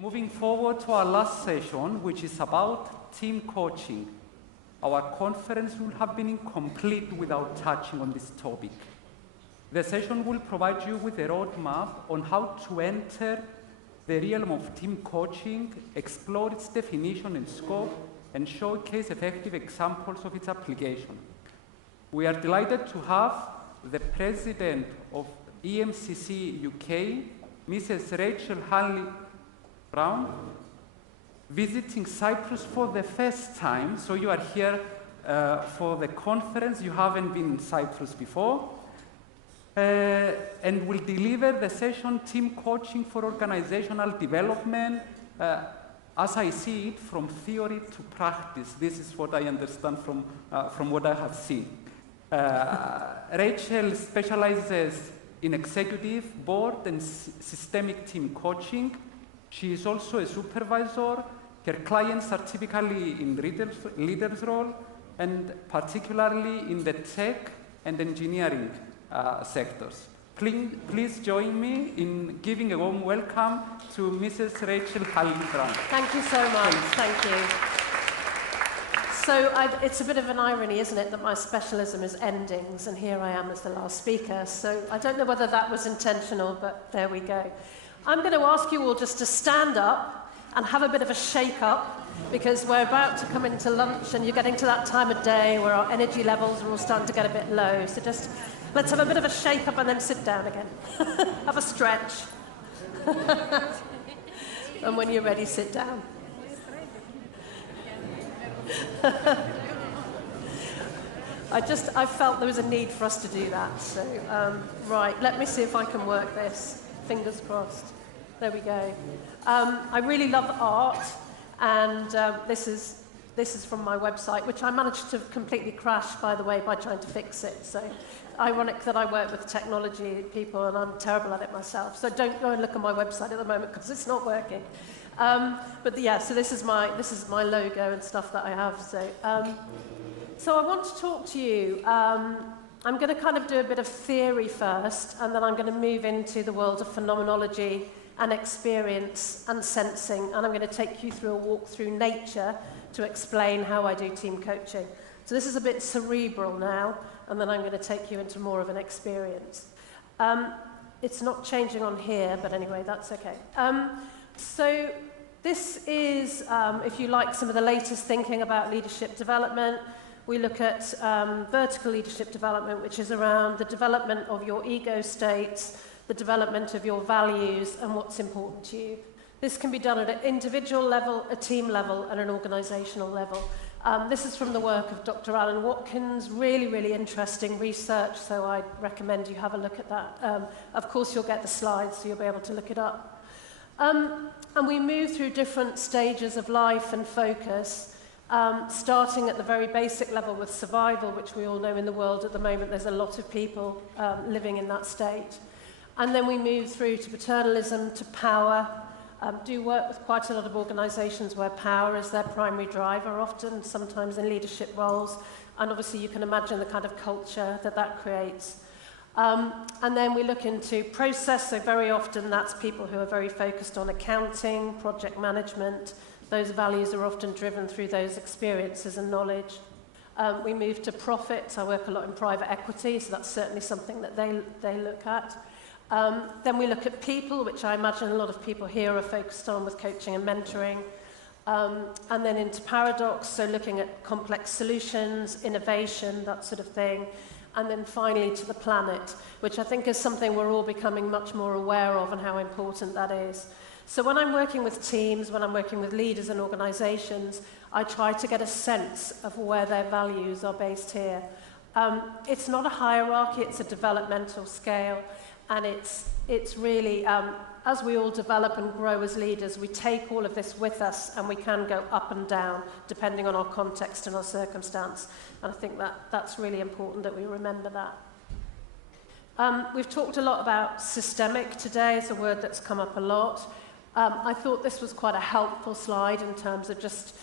Moving forward to our last session, which is about team coaching. Our conference would have been incomplete without touching on this topic. The session will provide you with a roadmap on how to enter the realm of team coaching, explore its definition and scope, and showcase effective examples of its application. We are delighted to have the President of EMCC UK, Mrs. Rachael Hanley-Browne, visiting Cyprus for the first time. So you are here for the conference. You haven't been in Cyprus before. And will deliver the session Team Coaching for Organizational Development, as I see it, from theory to practice. This is what I understand from what I have seen. Rachael specializes in executive, board, and systemic team coaching. She is also a supervisor. Her clients are typically in leaders role, and particularly in the tech and engineering sectors. Please join me in giving a warm welcome to Mrs. Rachael Hanley-Browne. Thank you so much. Thank you. So it's a bit of an irony, isn't it, that my specialism is endings, and here I am as the last speaker. So I don't know whether that was intentional, but there we go. I'm going to ask you all just to stand up and have a bit of a shake-up, because we're about to come into lunch, and you're getting to that time of day where our energy levels are all starting to get a bit low. So just let's have a bit of a shake-up and then sit down again. Have a stretch. And when you're ready, sit down. I felt there was a need for us to do that. So, right, let me see if I can work this. Fingers crossed. There we go. I really love art, and this is from my website, which I managed to completely crash, by the way, by trying to fix it. So, ironic that I work with technology people, and I'm terrible at it myself. So don't go and look at my website at the moment because it's not working. But yeah, so this is my logo and stuff that I have. So I want to talk to you. I'm going to kind of do a bit of theory first, and then I'm going to move into the world of phenomenology and experience and sensing, and I'm going to take you through a walk through nature to explain how I do team coaching. So this is a bit cerebral now, and then I'm going to take you into more of an experience. It's not changing on here, but anyway, that's okay. So this is, if you like, some of the latest thinking about leadership development. We look at vertical leadership development, which is around the development of your ego states, the development of your values, and what's important to you. This can be done at an individual level, a team level, and an organizational level. This is from the work of Dr. Alan Watkins, really, really interesting research, so I recommend you have a look at that. Of course, you'll get the slides, so you'll be able to look it up. And we move through different stages of life and focus, starting at the very basic level with survival, which we all know in the world at the moment, there's a lot of people living in that state. And then we move through to paternalism, to power. Do work with quite a lot of organizations where power is their primary driver, often, sometimes in leadership roles. And obviously you can imagine the kind of culture that creates. And then we look into process, so very often that's people who are very focused on accounting, project management. Those values are often driven through those experiences and knowledge. We move to profit. I work a lot in private equity, so that's certainly something that they look at. Then we look at people, which I imagine a lot of people here are focused on with coaching and mentoring. And then into paradox, so looking at complex solutions, innovation, that sort of thing. And then finally to the planet, which I think is something we're all becoming much more aware of and how important that is. So when I'm working with teams, when I'm working with leaders and organizations, I try to get a sense of where their values are based here. It's not a hierarchy, it's a developmental scale. And it's really, as we all develop and grow as leaders, we take all of this with us, and we can go up and down depending on our context and our circumstance. And I think that's really important that we remember that. We've talked a lot about systemic today. It's a word that's come up a lot. I thought this was quite a helpful slide in terms of just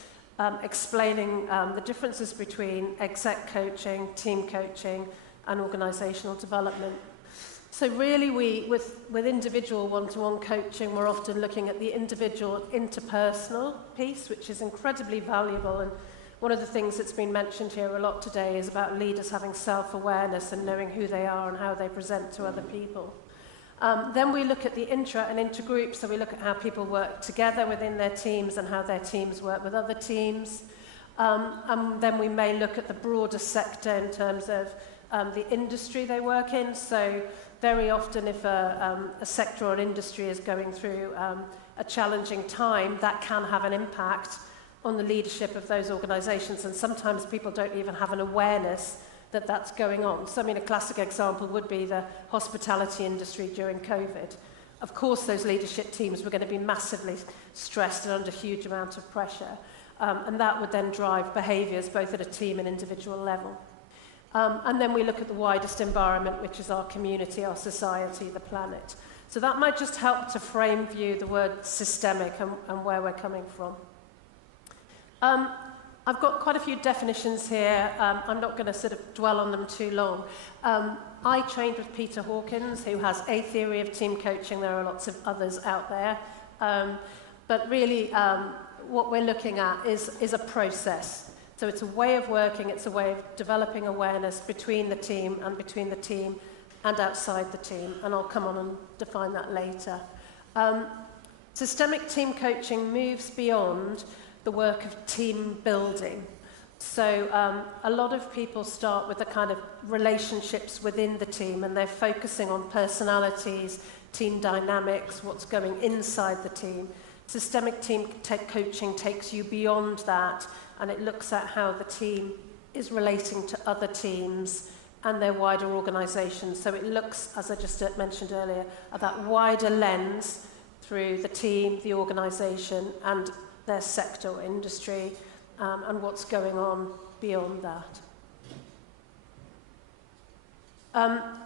explaining the differences between exec coaching, team coaching, and organizational development. So really, with individual one-to-one coaching, we're often looking at the individual interpersonal piece, which is incredibly valuable. And one of the things that's been mentioned here a lot today is about leaders having self-awareness and knowing who they are and how they present to other people. Then we look at the intra and intergroup, so we look at how people work together within their teams and how their teams work with other teams. And then we may look at the broader sector in terms of the industry they work in. So very often if a sector or an industry is going through a challenging time, that can have an impact on the leadership of those organisations, and sometimes people don't even have an awareness that that's going on. So I mean, a classic example would be the hospitality industry during COVID. Of course, those leadership teams were going to be massively stressed and under a huge amount of pressure, and that would then drive behaviours both at a team and individual level. And then we look at the widest environment, which is our community, our society, the planet. So that might just help to frame view the word systemic and where we're coming from. I've got quite a few definitions here. I'm not going to sort of dwell on them too long. I trained with Peter Hawkins, who has a theory of team coaching. There are lots of others out there. But really, what we're looking at is a process. So it's a way of working, it's a way of developing awareness between the team and outside the team. And I'll come on and define that later. Systemic team coaching moves beyond the work of team building. So a lot of people start with the kind of relationships within the team, and they're focusing on personalities, team dynamics, what's going inside the team. Systemic team coaching takes you beyond that, and it looks at how the team is relating to other teams and their wider organisations. So it looks, as I just mentioned earlier, at that wider lens through the team, the organisation, and their sector or industry, and what's going on beyond that.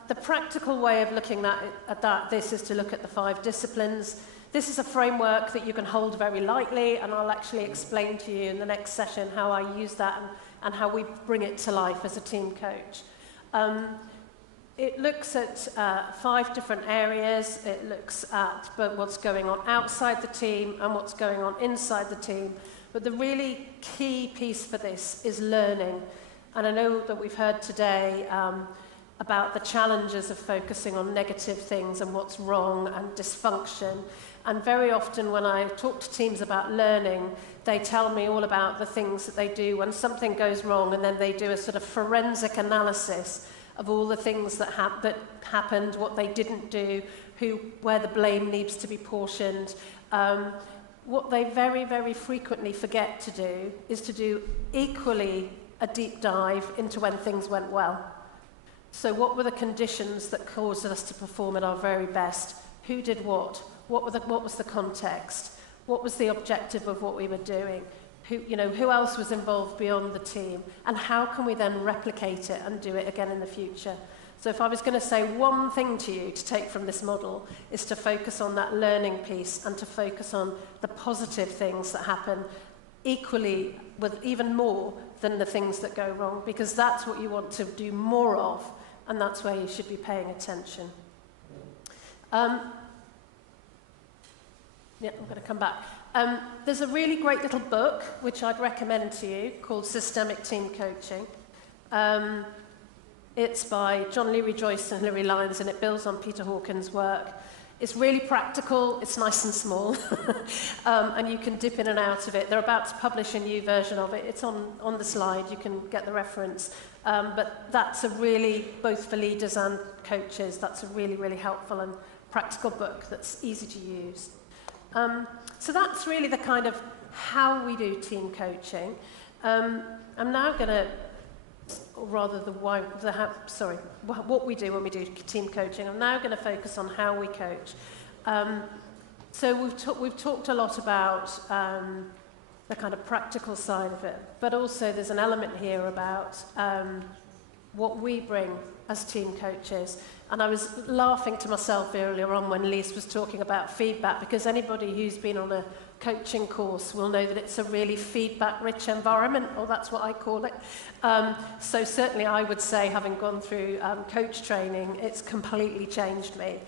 The practical way of looking at this is to look at the 5 disciplines. This is a framework that you can hold very lightly, and I'll actually explain to you in the next session how I use that and how we bring it to life as a team coach. It looks at 5 different areas. It looks at what's going on outside the team and what's going on inside the team. But the really key piece for this is learning. And I know that we've heard today about the challenges of focusing on negative things and what's wrong and dysfunction. And very often when I talk to teams about learning, they tell me all about the things that they do when something goes wrong, and then they do a sort of forensic analysis of all the things that happened, what they didn't do, where the blame needs to be portioned. What they very, very frequently forget to do is to do equally a deep dive into when things went well. So what were the conditions that caused us to perform at our very best? Who did what? What was the context? What was the objective of what we were doing? Who else was involved beyond the team? And how can we then replicate it and do it again in the future? So if I was going to say one thing to you to take from this model, is to focus on that learning piece and to focus on the positive things that happen equally, with even more than the things that go wrong, because that's what you want to do more of, and that's where you should be paying attention. Yeah, I'm going to come back. There's a really great little book, which I'd recommend to you, called Systemic Team Coaching. It's by John Leary Joyce and Larry Lyons, and it builds on Peter Hawkins' work. It's really practical, it's nice and small, and you can dip in and out of it. They're about to publish a new version of it. It's on the slide, you can get the reference. But that's a really, both for leaders and coaches, that's a really, really helpful and practical book that's easy to use. So that's really the kind of how we do team coaching. I'm now going to, or rather what we do when we do team coaching. I'm now going to focus on how we coach. So we've talked a lot about the kind of practical side of it, but also there's an element here about what we bring as team coaches. And I was laughing to myself earlier on when Lise was talking about feedback, because anybody who's been on a coaching course will know that it's a really feedback-rich environment, or that's what I call it. So certainly I would say, having gone through coach training, it's completely changed me.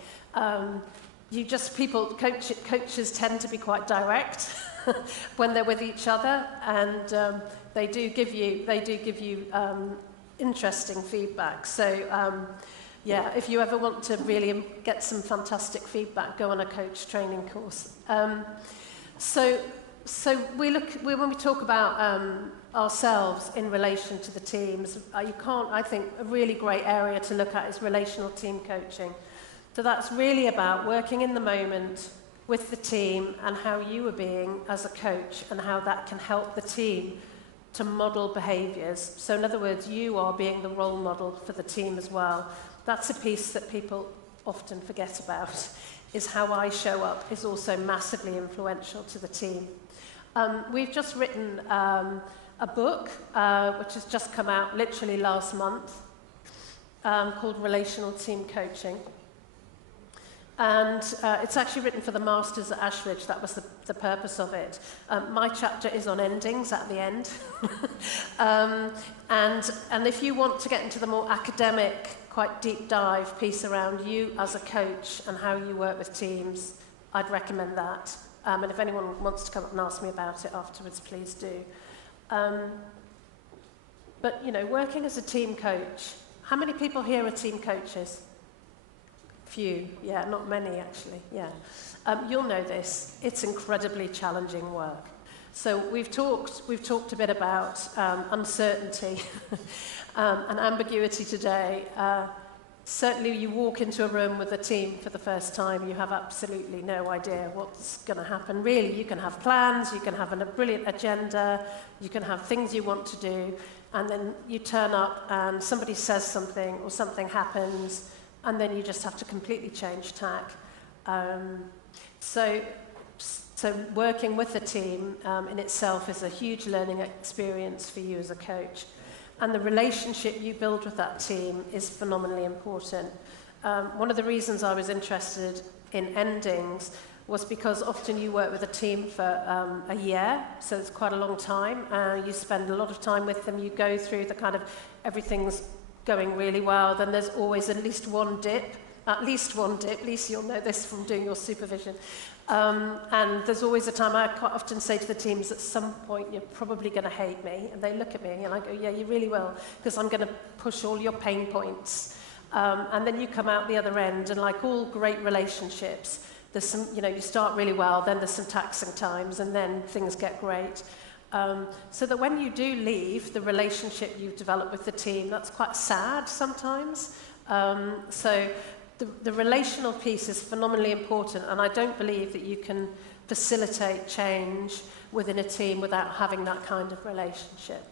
Coaches tend to be quite direct when they're with each other, and they do give you interesting feedback. So yeah, if you ever want to really get some fantastic feedback, go on a coach training course. So when we talk about ourselves in relation to the teams, I think a really great area to look at is relational team coaching. So that's really about working in the moment with the team and how you are being as a coach and how that can help the team to model behaviours. So in other words, you are being the role model for the team as well. That's a piece that people often forget about, is how I show up is also massively influential to the team. We've just written a book, which has just come out literally last month, called Relational Team Coaching. And it's actually written for the Masters at Ashridge. That was the purpose of it. My chapter is on endings at the end. And if you want to get into the more academic, quite deep dive piece around you as a coach and how you work with teams, I'd recommend that. And if anyone wants to come up and ask me about it afterwards, please do. But, you know, working as a team coach, how many people here are team coaches? Few, yeah, not many actually, yeah. You'll know this, it's incredibly challenging work. So we've talked a bit about uncertainty and ambiguity today. Certainly you walk into a room with a team for the first time, you have absolutely no idea what's going to happen. Really, you can have plans, you can have a brilliant agenda, you can have things you want to do, and then you turn up and somebody says something or something happens, and then you just have to completely change tack. So working with a team in itself is a huge learning experience for you as a coach. And the relationship you build with that team is phenomenally important. One of the reasons I was interested in endings was because often you work with a team for a year, so it's quite a long time. You spend a lot of time with them, you go through the kind of everything's going really well, then there's always at least one dip. Lisa, you'll know this from doing your supervision. And there's always a time, I quite often say to the teams, at some point you're probably going to hate me. And they look at me and I go, yeah, you really will, because I'm going to push all your pain points. And then you come out the other end, and like all great relationships, there's some, you know, you start really well, then there's some taxing times, and then things get great. So that when you do leave, the relationship you've developed with the team, that's quite sad sometimes. So the relational piece is phenomenally important, and I don't believe that you can facilitate change within a team without having that kind of relationship.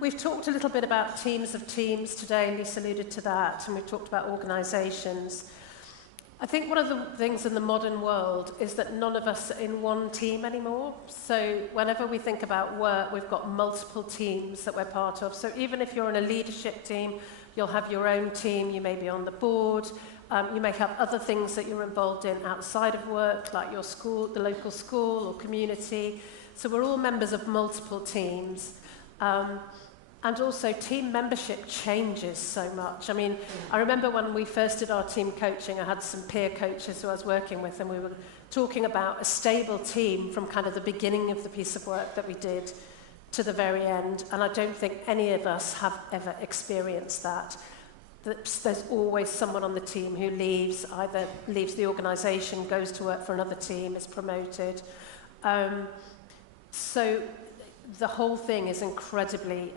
We've talked a little bit about teams of teams today, Lisa alluded to that, and we've talked about organisations. I think one of the things in the modern world is that none of us are in one team anymore. So whenever we think about work, we've got multiple teams that we're part of. So even if you're in a leadership team, you'll have your own team, you may be on the board, you may have other things that you're involved in outside of work, like your school, the local school or community. So we're all members of multiple teams. And also team membership changes so much. I mean, I remember when we first did our team coaching, I had some peer coaches who I was working with, and we were talking about a stable team from kind of the beginning of the piece of work that we did to the very end. And I don't think any of us have ever experienced that. There's always someone on the team who leaves, either leaves the organisation, goes to work for another team, is promoted. So the whole thing is incredibly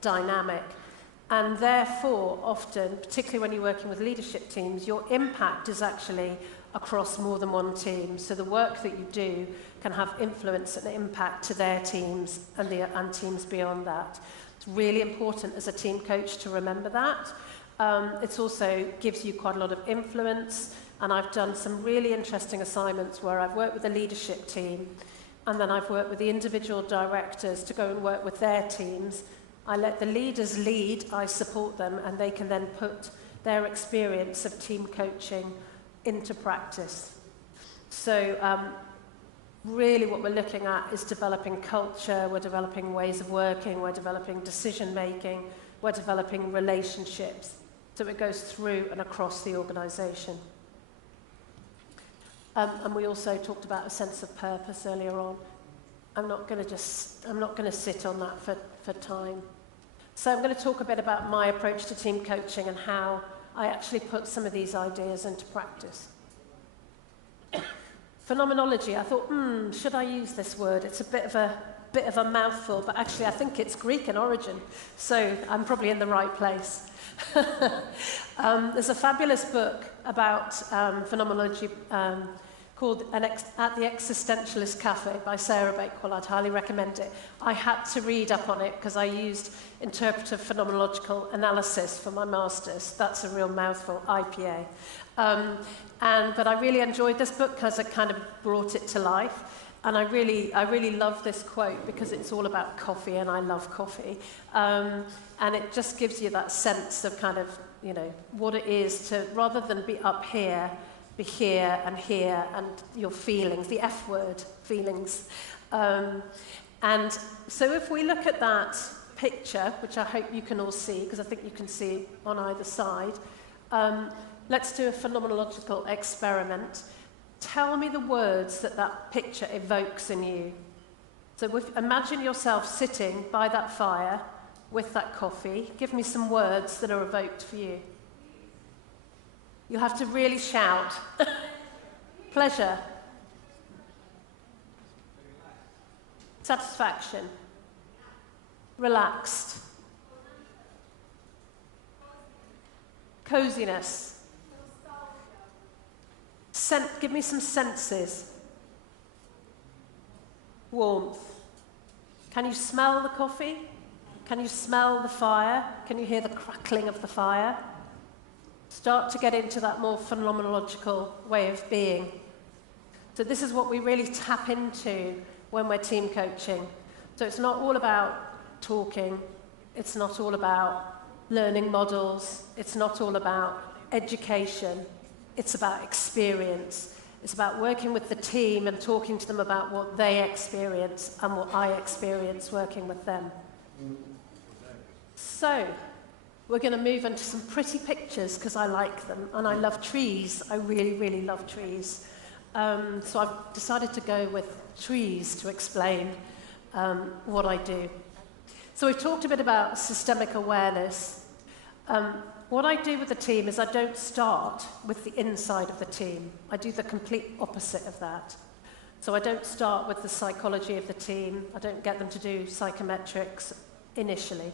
dynamic, and therefore often, particularly when you're working with leadership teams, your impact is actually across more than one team. So the work that you do can have influence and impact to their teams and teams beyond that. It's really important as a team coach to remember that. It also gives you quite a lot of influence, and I've done some really interesting assignments where I've worked with a leadership team, and then I've worked with the individual directors to go and work with their teams. I let the leaders lead, I support them, and they can then put their experience of team coaching into practice. So really what we're looking at is developing culture, we're developing ways of working, we're developing decision making, we're developing relationships. So it goes through and across the organisation. And we also talked about a sense of purpose earlier on. I'm not going to sit on that for time. So I'm going to talk a bit about my approach to team coaching and how I actually put some of these ideas into practice. Phenomenology, I thought, should I use this word? It's a bit of a mouthful, but actually I think it's Greek in origin, so I'm probably in the right place. There's a fabulous book about phenomenology called At the Existentialist Cafe by Sarah Bakewell. I'd highly recommend it. I had to read up on it because I used interpretive phenomenological analysis for my master's. That's a real mouthful, IPA. But I really enjoyed this book because it kind of brought it to life. And I really love this quote because it's all about coffee, and I love coffee. And it just gives you that sense of kind of, you know, what it is to, rather than be up here, be here, and your feelings, the F word, feelings. And so if we look at that picture, which I hope you can all see, because I think you can see it on either side, let's do a phenomenological experiment. Tell me the words that that picture evokes in you. So imagine yourself sitting by that fire with that coffee. Give me some words that are evoked for you. You'll have to really shout. Pleasure. Satisfaction. Relaxed. Coziness. Give me some senses. Warmth. Can you smell the coffee? Can you smell the fire? Can you hear the crackling of the fire? Start to get into that more phenomenological way of being. So this is what we really tap into when we're team coaching. So it's not all about talking. It's not all about learning models. It's not all about education. It's about experience. It's about working with the team and talking to them about what they experience and what I experience working with them. So we're going to move into some pretty pictures because I like them, and I love trees. I really, really love trees. So I've decided to go with trees to explain what I do. So we've talked a bit about systemic awareness. What I do with the team is I don't start with the inside of the team. I do the complete opposite of that. So I don't start with the psychology of the team. I don't get them to do psychometrics initially.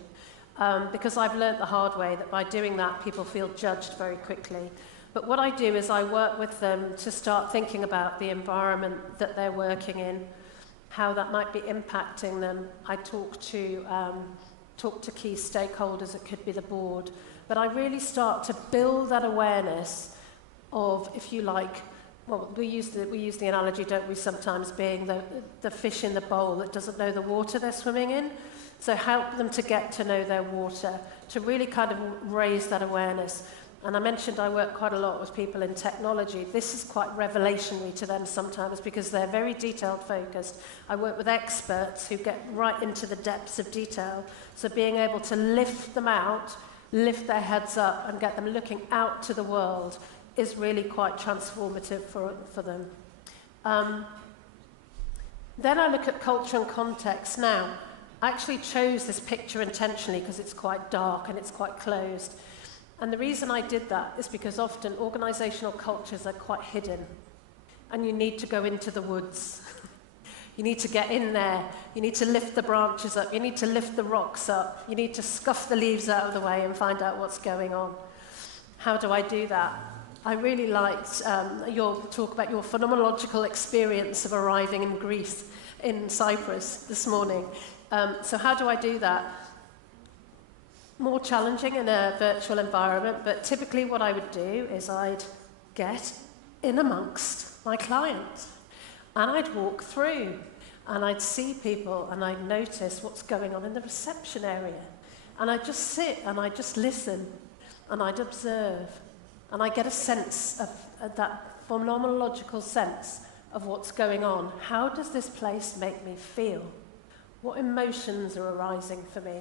Because I've learnt the hard way that by doing that, people feel judged very quickly. But what I do is I work with them to start thinking about the environment that they're working in, how that might be impacting them. I talk to key stakeholders, it could be the board, but I really start to build that awareness of, if you like, well, we use the analogy, don't we, sometimes being the fish in the bowl that doesn't know the water they're swimming in. So help them to get to know their water, to really kind of raise that awareness. And I mentioned I work quite a lot with people in technology. This is quite revelationary to them sometimes because they're very detailed focused. I work with experts who get right into the depths of detail. So being able to lift them out, lift their heads up and get them looking out to the world is really quite transformative for them. Then I look at culture and context. Now, I actually chose this picture intentionally because it's quite dark and it's quite closed. And the reason I did that is because often organisational cultures are quite hidden. And you need to go into the woods. You need to get in there. You need to lift the branches up. You need to lift the rocks up. You need to scuff the leaves out of the way and find out what's going on. How do I do that? I really liked your talk about your phenomenological experience of arriving in Greece, in Cyprus this morning. So how do I do that? More challenging in a virtual environment, but typically what I would do is I'd get in amongst my clients and I'd walk through and I'd see people and I'd notice what's going on in the reception area. And I'd just sit and I'd just listen and I'd observe. And I get a sense of that phenomenological sense of what's going on. How does this place make me feel? What emotions are arising for me?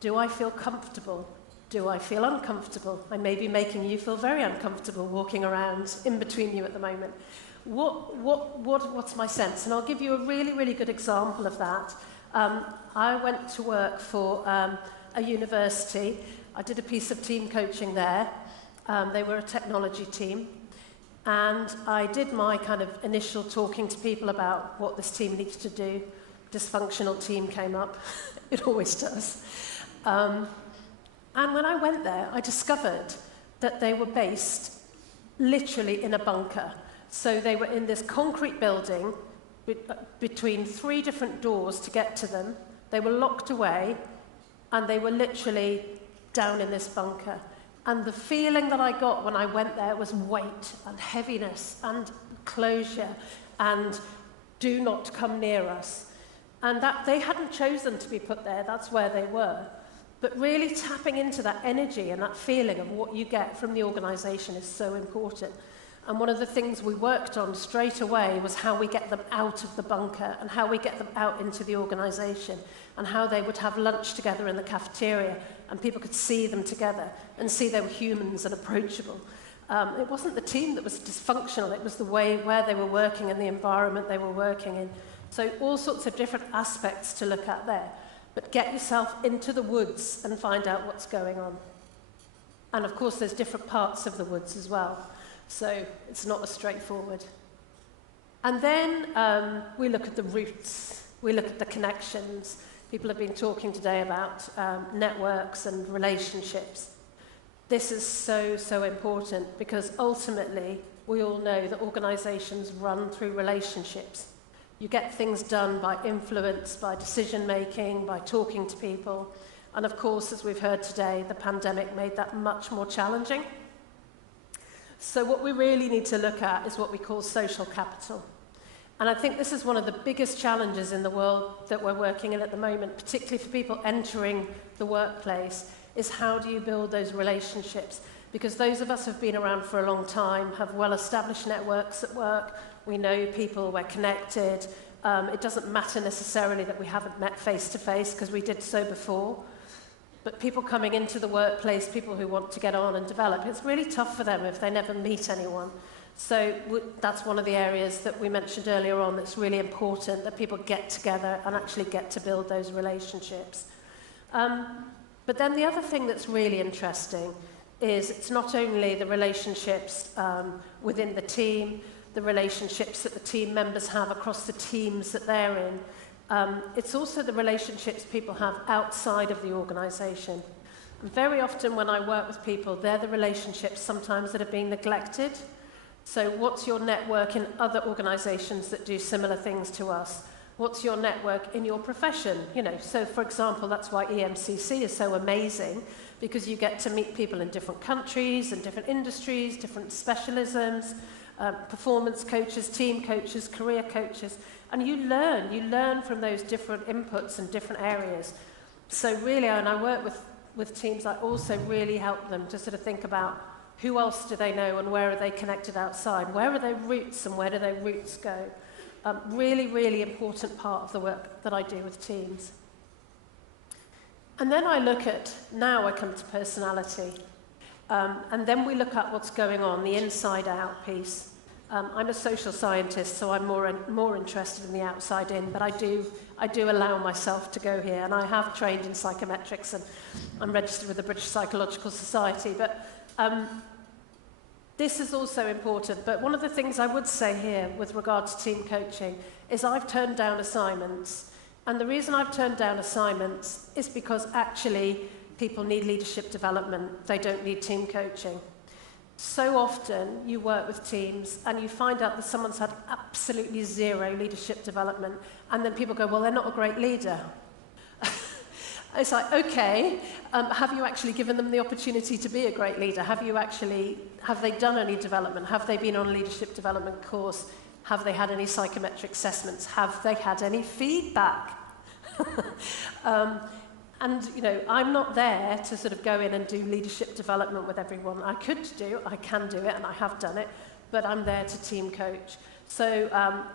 Do I feel comfortable? Do I feel uncomfortable? I may be making you feel very uncomfortable walking around in between you at the moment. What's my sense? And I'll give you a really, really good example of that. I went to work for a university. I did a piece of team coaching there. They were a technology team. And I did my kind of initial talking to people about what this team needs to do. Dysfunctional team came up. It always does. And when I went there, I discovered that they were based literally in a bunker. So they were in this concrete building between 3 different doors to get to them. They were locked away, and they were literally down in this bunker. And the feeling that I got when I went there was weight and heaviness and closure and do not come near us. And that they hadn't chosen to be put there, that's where they were. But really tapping into that energy and that feeling of what you get from the organisation is so important. And one of the things we worked on straight away was how we get them out of the bunker and how we get them out into the organisation and how they would have lunch together in the cafeteria and people could see them together and see they were humans and approachable. It wasn't the team that was dysfunctional, it was the way where they were working and the environment they were working in. So all sorts of different aspects to look at there. But get yourself into the woods and find out what's going on. And of course, there's different parts of the woods as well. So it's not as straightforward. And then we look at the roots. We look at the connections. People have been talking today about networks and relationships. This is so, so important because ultimately, we all know that organizations run through relationships. You get things done by influence, by decision-making, by talking to people. And of course, as we've heard today, the pandemic made that much more challenging. So what we really need to look at is what we call social capital. And I think this is one of the biggest challenges in the world that we're working in at the moment, particularly for people entering the workplace, is how do you build those relationships? Because those of us who've been around for a long time have well-established networks at work. We know people, we're connected. It doesn't matter necessarily that we haven't met face-to-face because we did so before. But people coming into the workplace, people who want to get on and develop, it's really tough for them if they never meet anyone. So that's one of the areas that we mentioned earlier on that's really important, that people get together and actually get to build those relationships. But then the other thing that's really interesting is it's not only the relationships within the team, the relationships that the team members have across the teams that they're in, it's also the relationships people have outside of the organisation. And very often when I work with people, they're the relationships sometimes that are being neglected. So what's your network in other organisations that do similar things to us? What's your network in your profession? You know, so for example, that's why EMCC is so amazing, because you get to meet people in different countries and different industries, different specialisms, performance coaches, team coaches, career coaches, and you learn from those different inputs and different areas. So really, when I work with teams, I also really help them to sort of think about who else do they know and where are they connected outside? Where are their roots and where do their roots go? Really, really important part of the work that I do with teams. And then now I come to personality. And then we look at what's going on, the inside-out piece. I'm a social scientist, so I'm more interested in the outside in, but I do allow myself to go here, and I have trained in psychometrics, and I'm registered with the British Psychological Society, but this is also important. But one of the things I would say here with regard to team coaching is I've turned down assignments, and the reason I've turned down assignments is because actually people need leadership development, they don't need team coaching. So often you work with teams and you find out that someone's had absolutely zero leadership development, and then people go, well, they're not a great leader. It's like, okay, have you actually given them the opportunity to be a great leader? Have they done any development? Have they been on a leadership development course? Have they had any psychometric assessments? Have they had any feedback? And, you know, I'm not there to sort of go in and do leadership development with everyone. I can do it, and I have done it, but I'm there to team coach. So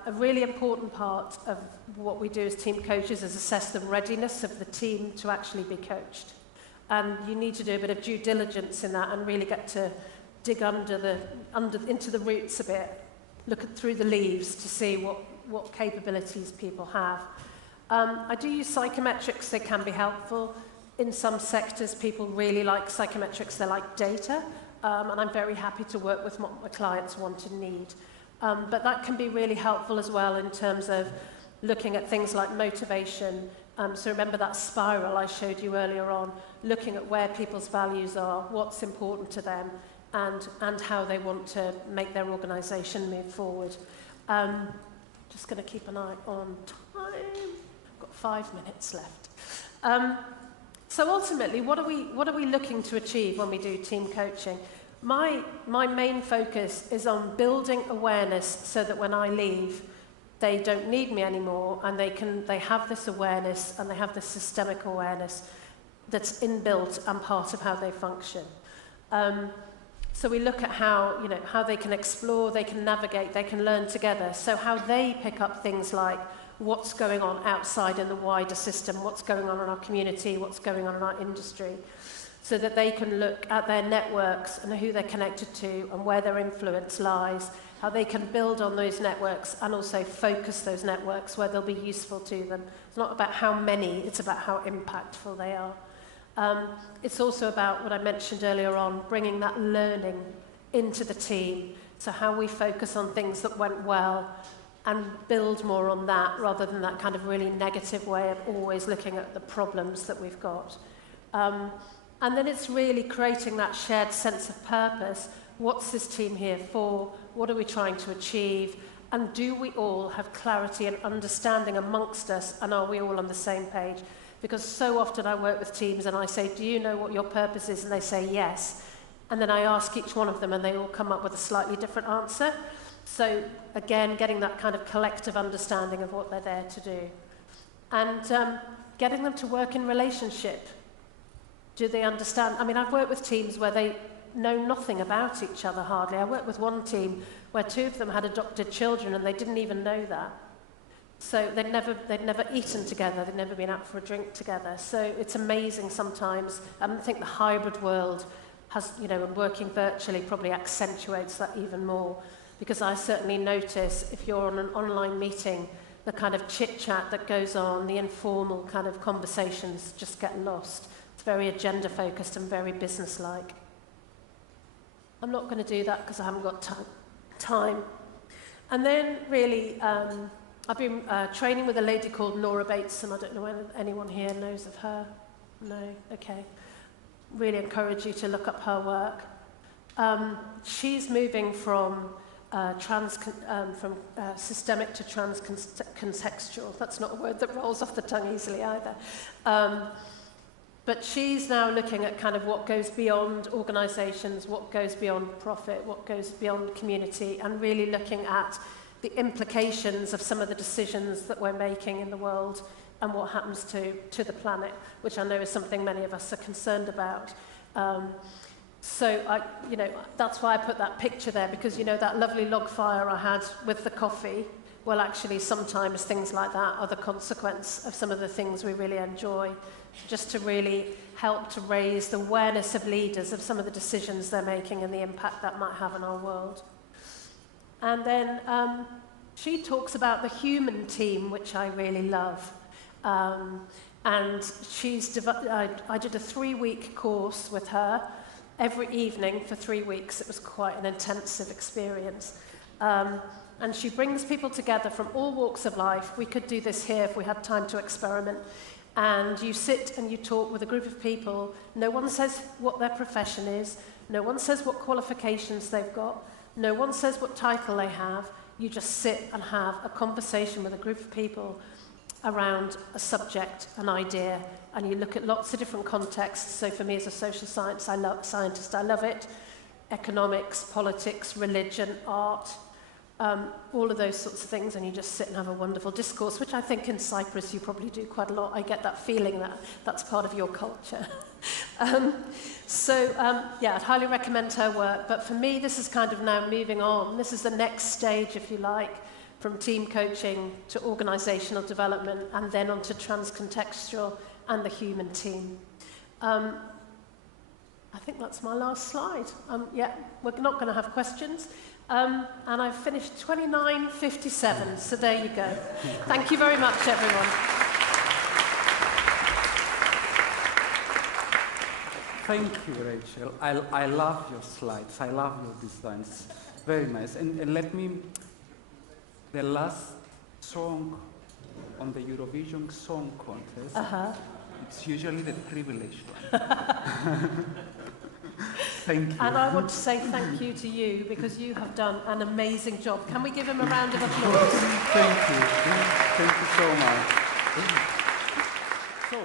a really important part of what we do as team coaches is assess the readiness of the team to actually be coached. And you need to do a bit of due diligence in that and really get to dig into the roots a bit, through the leaves to see what capabilities people have. I do use psychometrics. They can be helpful. In some sectors, people really like psychometrics. They like data, and I'm very happy to work with what my clients want and need. But that can be really helpful as well in terms of looking at things like motivation. So remember that spiral I showed you earlier on, looking at where people's values are, what's important to them, and how they want to make their organisation move forward. Just going to keep an eye on time. I've got 5 minutes left. So ultimately, what are we looking to achieve when we do team coaching? My main focus is on building awareness so that when I leave, they don't need me anymore, and they have this awareness and they have this systemic awareness that's inbuilt and part of how they function. So we look at how they can explore, they can navigate, they can learn together. So how they pick up things like what's going on outside in the wider system, what's going on in our community, what's going on in our industry, so that they can look at their networks and who they're connected to and where their influence lies, how they can build on those networks and also focus those networks where they'll be useful to them. It's not about how many, it's about how impactful they are. It's also about what I mentioned earlier on, bringing that learning into the team, so how we focus on things that went well and build more on that rather than that kind of really negative way of always looking at the problems that we've got. And then it's really creating that shared sense of purpose. What's this team here for? What are we trying to achieve? And do we all have clarity and understanding amongst us, and are we all on the same page? Because so often I work with teams and I say, do you know what your purpose is? And they say yes. And then I ask each one of them and they all come up with a slightly different answer. So again, getting that kind of collective understanding of what they're there to do. And getting them to work in relationship. Do they understand? I mean, I've worked with teams where they know nothing about each other hardly. I worked with one team where 2 of them had adopted children and they didn't even know that. So they'd never eaten together, they'd never been out for a drink together. So it's amazing sometimes. I think the hybrid world has, and working virtually probably accentuates that even more. Because I certainly notice if you're on an online meeting, the kind of chit-chat that goes on, the informal kind of conversations just get lost. It's very agenda-focused and very business-like. I'm not going to do that because I haven't got time. And then really, I've been training with a lady called Nora Bateson. I don't know whether anyone here knows of her. No? Okay. Really encourage you to look up her work. She's moving from systemic to trans-contextual. That's not a word that rolls off the tongue easily either. But she's now looking at kind of what goes beyond organisations, what goes beyond profit, what goes beyond community, and really looking at the implications of some of the decisions that we're making in the world and what happens to the planet, which I know is something many of us are concerned about. So that's why I put that picture there, because that lovely log fire I had with the coffee, well, actually sometimes things like that are the consequence of some of the things we really enjoy, just to really help to raise the awareness of leaders of some of the decisions they're making and the impact that might have on our world. And then she talks about the human team, which I really love. And I did a 3-week course with her every evening for 3 weeks. It was quite an intensive experience. And she brings people together from all walks of life. We could do this here if we had time to experiment. And you sit and you talk with a group of people. No one says what their profession is. No one says what qualifications they've got. No one says what title they have. You just sit and have a conversation with a group of people around a subject, an idea, and you look at lots of different contexts. So for me as a social scientist, I love it. Economics, politics, religion, art. all of those sorts of things, and you just sit and have a wonderful discourse, which I think in Cyprus you probably do quite a lot. I get that feeling that that's part of your culture. Yeah, I'd highly recommend her work, but for me this is kind of now moving on. This is the next stage, if you like, from team coaching to organisational development, and then on to transcontextual and the human team. I think that's my last slide. Yeah, we're not going to have questions. And I've finished 29:57, so there you go. Thank you very much, everyone. Thank you, Rachel. I love your slides. I love your designs. Very nice. And let me, the last song on the Eurovision Song Contest, it's usually the privileged one. Thank you. And I want to say thank you to you, because you have done an amazing job. Can we give him a round of applause? Thank you. Thank you so much. So,